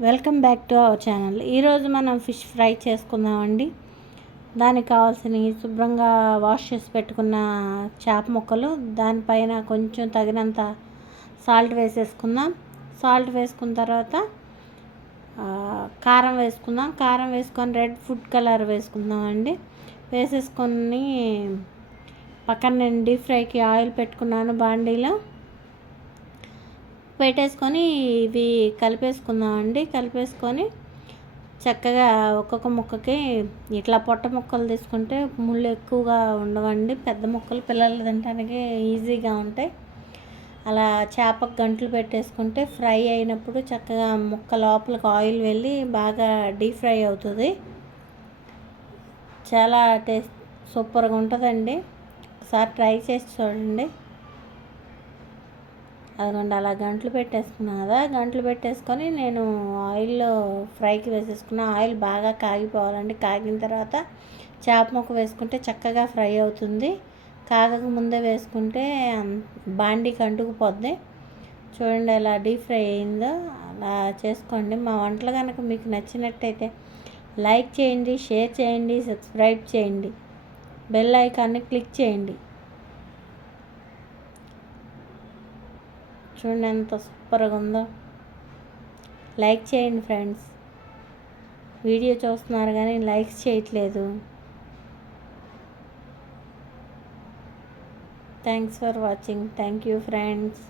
Welcome back to our channel. ఈరోజు మనం fish fry చేసుకుందామండి. దానికి కావాల్సినవి శుభ్రంగా వాష్ చేసి పెట్టుకున్న చేప ముక్కలు, దానిపైన కొంచెం తగినంత సాల్ట్ వేసేసుకుందాం. సాల్ట్ వేసుకున్న తర్వాత కారం వేసుకుందాం. కారం వేసుకొని రెడ్ ఫుడ్ కలర్ వేసుకుందాం అండి. వేసేసుకొని పక్కన నేను డీప్ ఫ్రైకి ఆయిల్ పెట్టుకున్నాను బాండీలో. పెట్టేసుకొని ఇవి కలిపేసుకుందామండి. కలిపేసుకొని చక్కగా ఒక్కొక్క ముక్కకి ఇట్లా పొట్ట ముక్కలు తీసుకుంటే ముళ్ళు ఎక్కువగా ఉండవండి. పెద్ద ముక్కలు పిల్లలు తినడానికి ఈజీగా ఉంటాయి. అలా చేపకు గంటలు పెట్టేసుకుంటే ఫ్రై అయినప్పుడు చక్కగా ముక్క లోపలికి ఆయిల్ వెళ్ళి బాగా డీప్ ఫ్రై అవుతుంది. చాలా టేస్ట్ సూపర్గా ఉంటుందండి. ఒకసారి ట్రై చేసి చూడండి. అదిగోండి అలా గంటలు పెట్టేసుకున్నాను కదా. గంటలు పెట్టేసుకొని నేను ఆయిల్లో ఫ్రైకి వేసేసుకున్న. ఆయిల్ బాగా కాగిపోవాలండి. కాగిన తర్వాత చేప ముక్క వేసుకుంటే చక్కగా ఫ్రై అవుతుంది. కాగక ముందే వేసుకుంటే బాండీకి అంటుకుపోద్ది. చూడండి ఎలా డీప్ ఫ్రై అయిందో. అలా చేసుకోండి. మా వంటలు కనుక మీకు నచ్చినట్టయితే లైక్ చేయండి, షేర్ చేయండి, సబ్స్క్రైబ్ చేయండి, బెల్ ఐకాన్ని క్లిక్ చేయండి. చూడండి ఎంత సూపర్గా ఉందో. లైక్ చేయండి ఫ్రెండ్స్. వీడియో చూస్తున్నారు కానీ లైక్స్ చేయట్లేదు. Thanks for watching. Thank you friends.